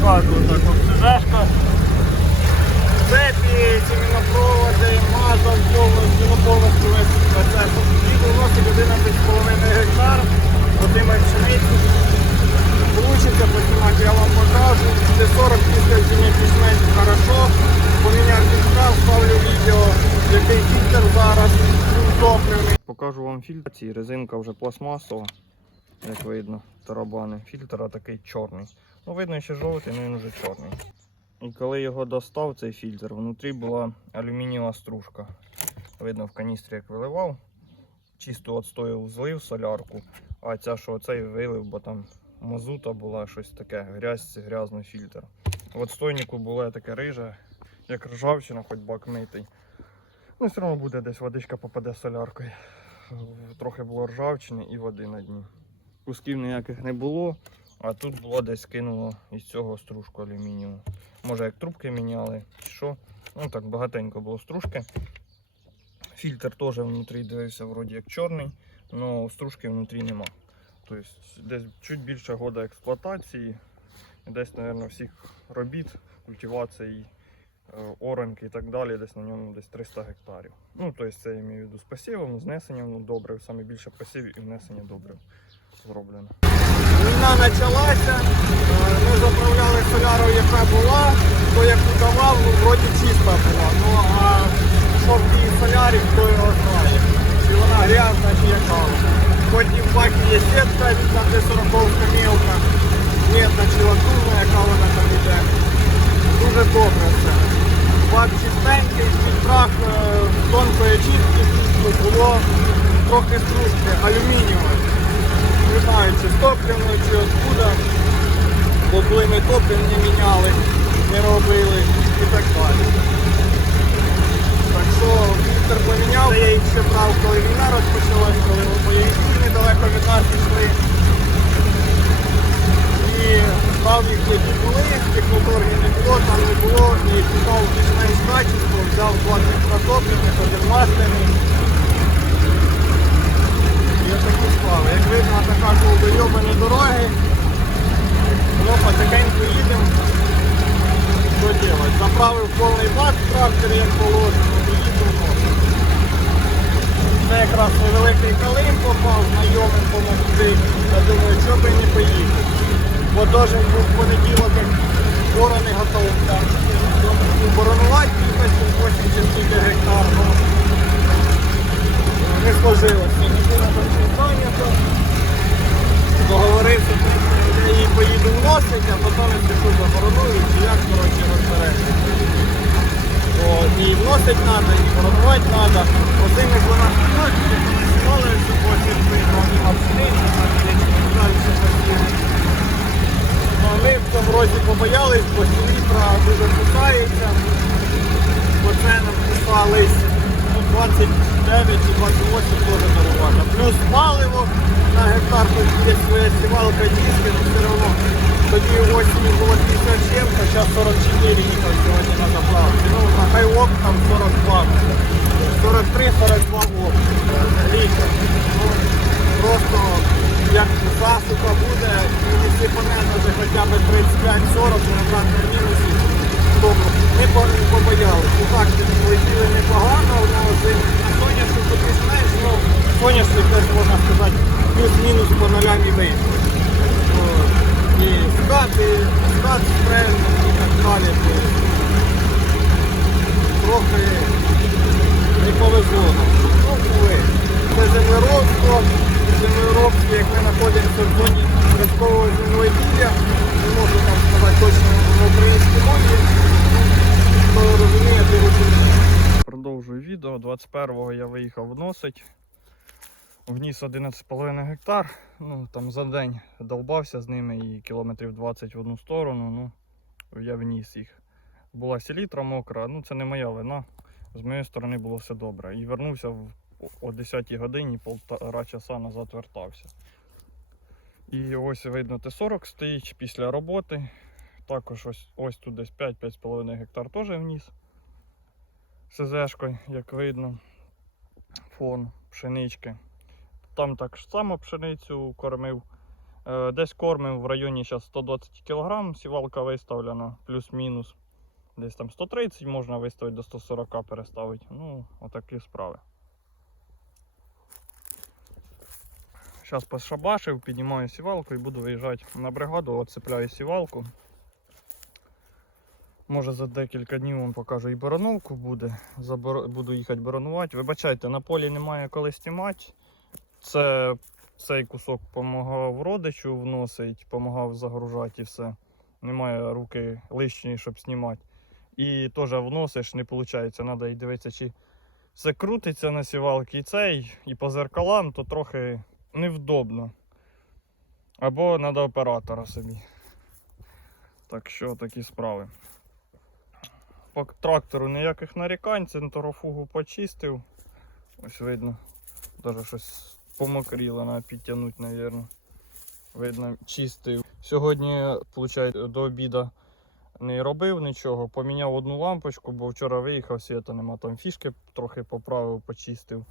показую так обсижешка. Цепі, цімінопроводи, маза, цілоповості весь процес. І виносить 11,5 гектар, отримає пшеницю. Получиться, потім я вам покажу. Це 40 тисяч мені пішнець хорошо. Поміняв фільтр, ставлю відео, який фільтр зараз утоплений. Покажу вам фільтр. Ці резинка вже пластмасова, як видно, тарабани. Фільтр такий чорний. Ну, видно, ще жовтий, але він вже чорний. І коли його достав, цей фільтр, внутрі була алюмінієва стружка. Видно, в каністрі як виливав. Чисто отстояв, злив солярку, а ця що оцей вилив, бо там мазута була щось таке, грязь, грязний фільтр. В отстойнику було таке риже, як ржавчина, хоч бак митий. Ну, все одно буде десь водичка попаде соляркою. Трохи було ржавчини і води на дні. Кусків ніяких не було, а тут було десь кинуло із цього стружку алюмінієву. Може як трубки міняли, чи що. Ну так багатенько було стружки. Фільтр теж внутрі дивився, вроді як чорний, але стружки внутрі нема. Тобто десь чуть більше года експлуатації, десь, мабуть, всіх робіт, культивації, е, оранки і так далі, десь на ньому десь 300 гектарів. Ну, тобто це я маю в виду з посівом, знесенням ну, добрив, саме більше посівів і внесення добрив зроблено. Війна почалася, е, ми заправляли соляру, яка була, то як давав, ну вроді чиста була. Ну а що в тій солярі, хто його знає. Чи вона грязна, чи яка. Потім в бакі є сітка, там де сороковка мілка, м'ятна чи латунна, яка вона там іде. Дуже добре все. Бак чистенький, фільтрах е, тонкої чистки було трохи стружки, алюмінієвої. Не знаю, чи з топливною, чи откуда. Бо коли ми топлив не міняли, не робили і так далі. Так що фільтр поміняв, я їх ще брав, коли війна розпочалась, коли бойовики недалеко від нас пішли. І брав їх які були, техноторги не було, там не було, і шукав більш-менш качество, взяв два топливних, один масляний. І такі справи. Як видно, така довбойобані дороги. Ну, потихеньку їдемо. Що делать? Заправив повний бак в трактор, як положено, і їдемо. Це якраз невеликий калим попав, знайомим помогти. Я думаю, що би не поїхати. Був в понеділок, борони готові там. Боронувати кількості 80 гектар. Не сложилося. Людина там щось зайнята. Договорився, що я її поїду вносити, а потім я пишу забороную, чи як, коротше, розберемося. І вносить треба, і боронувати треба. Оцим як вона знімали, що потім виграв на пшеницю, далі все ми в цьому році побоялись, бо селітра дуже кусаються. Бо це нам кусались ну, 29 чи 28 теж дорогата. Плюс паливо на гектар, є своя сівалка диски, але все одно тоді осінню було 50 чим-то, 44 їхав сьогодні на заправці. Ну, на хайвок там 42. 43-42 ок. Літр. Ну, просто як засуха буде, і всі понятно, вже хоча б 35-40 на обратному мінусі. Добре, не по- не побоялись. І так летіли непогано, але соняшник тут не знаєш, ну соняшник теж можна сказати плюс-мінус по нулям і вийшов. О, І скати, скат стрель і так далі. Тобто Трохи не повезло нам. Ну, були. Це землеробство, землеробство, як ми знаходимося в зоні рядкового земледілля, не можу там сказати точно на українській мові. Хто розуміє, ти розуміє. Продовжую відео. 21-го я виїхав вносить. Вніс 11,5 гектар. Ну, там за день долбався з ними і кілометрів 20 в одну сторону. Ну, я вніс їх. Була селітра мокра, ну це не моя вина. З моєї сторони було все добре. І вернувся в, о 10 годині, полтора часа назад вертався. І ось видно Т-40 стоїть після роботи. Також ось, ось тут десь 5-5,5 гектар теж вніс. СЗшкою, як видно. Фон пшенички. Там так само пшеницю кормив. Е, Десь кормив в районі зараз 120 кг, сівалка виставлена, плюс-мінус. Десь там 130 можна виставити до 140 переставити. Ну, отакі справи. Зараз пошабашив, піднімаю сівалку і буду виїжджати на бригаду, оцепляю сівалку. Може за декілька днів вам покажу і барановку буде. Забор... Буду їхати баранувати. Вибачайте, на полі немає коли знімати. Це цей кусок допомагав родичу вносить, допомагав загружати і все. Немає руки лишньої, щоб знімати. І теж вносиш, не виходить. Треба і дивитися, чи все крутиться на сівалки і цей, і по зеркалам, то трохи невдобно. Або треба оператора собі. Так що такі справи. По трактору ніяких нарікань, центрофугу почистив. Ось видно. Даже щось помокріло, треба підтягнути, мабуть. Видно, чистив. Сьогодні, виходить, до обіду не робив нічого. Поміняв одну лампочку, бо вчора виїхав, світа нема. Там фішки трохи поправив, почистив.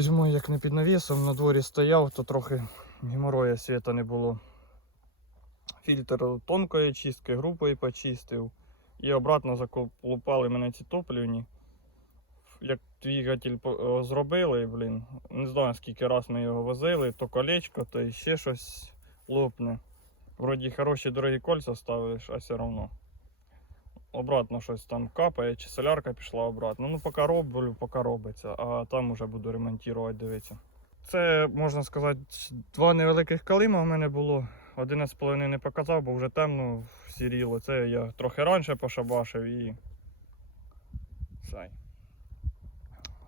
Зимою, як не під навісом, на дворі стояв, то трохи геморроя світа не було. Фільтр тонкої чистки, групою почистив. І обратно заколупали мене ці топлівні. Як двигатель е, зробили, блін, не знаю скільки раз ми його возили, то колечко, то ще щось лопне. Вроді хороші дорогі кольця ставиш, а все одно. Обратно щось там капає, чи солярка пішла обратно. Ну, поки роблю, поки робиться, а там уже буду ремонтувати, дивитися. Це, можна сказати, два невеликих калима в мене було. 11,5 не показав, бо вже темно сіріло. Це я трохи раніше пошабашив і. Сай.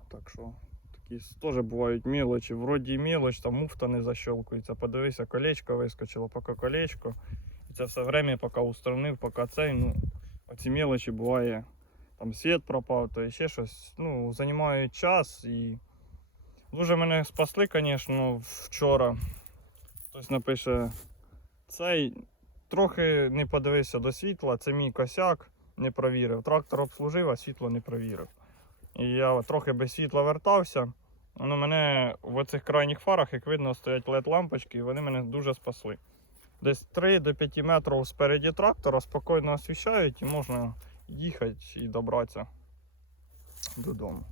Так що такі теж бувають мілочі. Вроді мілоч, там муфта не защелкується. Подивися, колечко вискочило, поки колечко. І це все время, поки устранив, поки цей. Ну, оці мілочі буває. Там світ пропав, то ще щось. Ну, займають час і. Дуже мене спасли, звісно, вчора. Хтось напише, цей трохи не подивився до світла, це мій косяк, не провірив. Трактор обслужив, а світло не провірив. І я трохи без світла вертався. Ну, мене в оцих крайніх фарах, як видно, стоять led лампочки, і вони мене дуже спасли. Десь 3 до 5 метрів спереді трактора спокійно освіщають і можна їхати і добратися додому.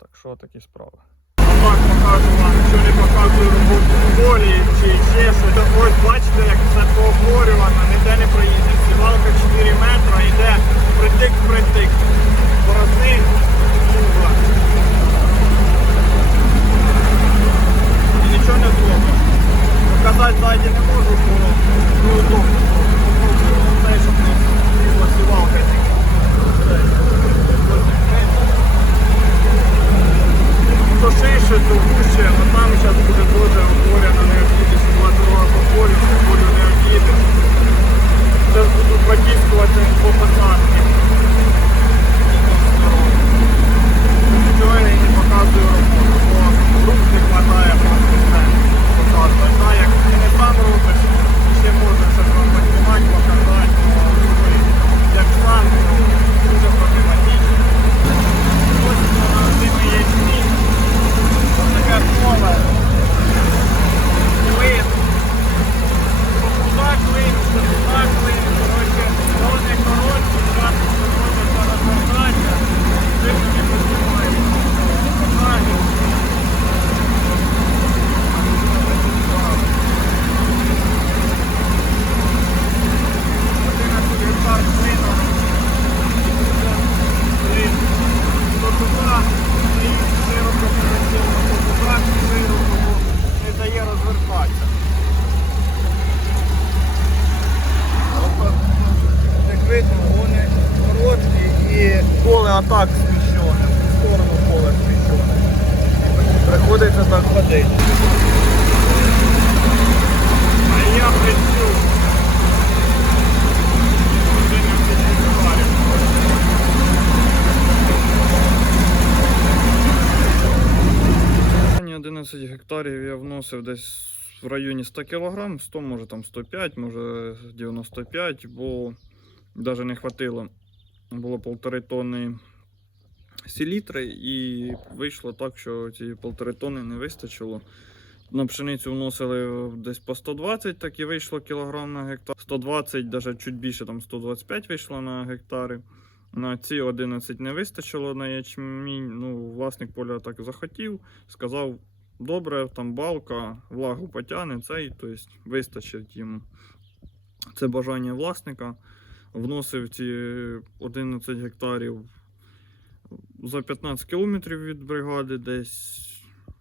Так що такі справи. Так покажу вам, що не показую роботу в полі чи ще щось. Ось бачите, як все пооборювано, ніде не проїдеш. Сівалка 4 метри, йде притик-притик. Борозни угла. І нічого не зробиш. Показати ззаді не можу, бо неудобно. Попробую те, щоб не влізла сівалка тільки. Це, ось таке. То ширше, то вужче, але там зараз буде дуже оборяно не об'їдеш, була дорога по полю, по полю не об'їдеш. Зараз буду потіскувати по посадці. Чого я і не показую роботу, бо рук не вистачає просто все. Посадка. Та, як ти не сам робиш, ще можеш щось вам познімати, показати, але як сам, то дуже проблематично. Ось вона зими є сніг. Ось таке поле. Лин. Так лин, так лин. Коротше, вони короткі, так приходиться розвертатися. Ти мені познімаєш. Покажеш. Одинадцять гектар клину. Клин. До туди і широко працюємо по туди, широко не дає розвертатися. Тобто, як видно, вони короткі і поле атак зміщене, в сторону поле зміщене. Приходиться так ходити. А я працюю. 11 гектарів. Останні 11 гектарів я вносив десь в районі 100 кг, 100, може там 105, може 95, бо навіть не хватило. Було полтори тонни селітри і вийшло так, що цієї полтори тонни не вистачило. На пшеницю вносили десь по 120, так і вийшло кілограм на гектар. 120, навіть чуть більше, там 125 вийшло на гектари. На ці 11 не вистачило на ячмінь. Ну, власник поля так захотів, сказав, добре, там балка, влагу потягне, цей, тобто вистачить йому. Це бажання власника. Вносив ці 11 гектарів за 15 кілометрів від бригади, десь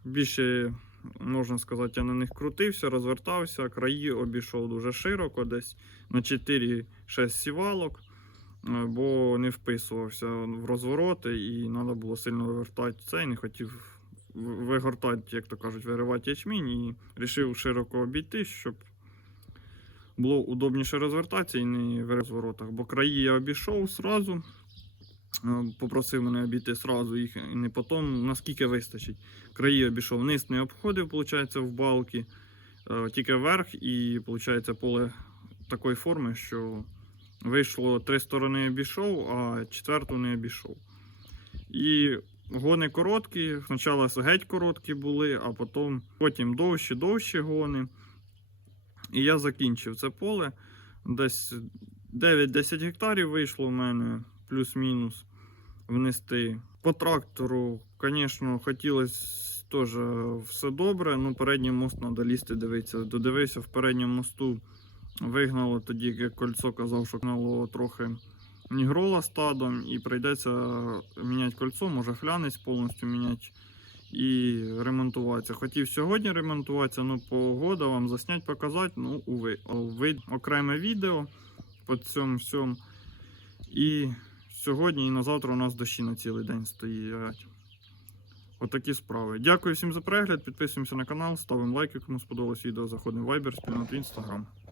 більше, можна сказати, я на них крутився, розвертався, краї обійшов дуже широко, десь на 4-6 сівалок, е, бо не вписувався в розвороти і треба було сильно вивертати цей, не хотів вигортати, як то кажуть, виривати ячмінь і вирішив широко обійти, щоб було удобніше розвертатися і не в розворотах. Бо краї я обійшов зразу. Е, Попросив мене обійти сразу їх і не потім, наскільки вистачить. Краї обійшов вниз, не обходив, виходить, в балки, е, тільки вверх, і виходить, поле такої форми, що вийшло три сторони обійшов, а четверту не обійшов. І гони короткі, спочатку геть короткі були, а потім, потім довші, довші гони. І я закінчив це поле. Десь 9-10 гектарів вийшло в мене, плюс-мінус внести. По трактору, звісно, хотілося теж все добре. Ну, передній мост треба лізти, дивитися. Додивився в передньому мосту, вигнало тоді, як кольцо казав, що гнало трохи нігрола стадом, і прийдеться міняти кольцо, може флянець повністю міняти і ремонтуватися. Хотів сьогодні ремонтуватися, ну погода вам заснять, показати. Ну, уви. Ви окреме відео по цьому всьому. І сьогодні і на завтра у нас дощі на цілий день стоять. Отакі справи. Дякую всім за перегляд. Підписуємося на канал, ставимо лайки, кому сподобалось відео. Заходимо в Viber, спільноти Instagram.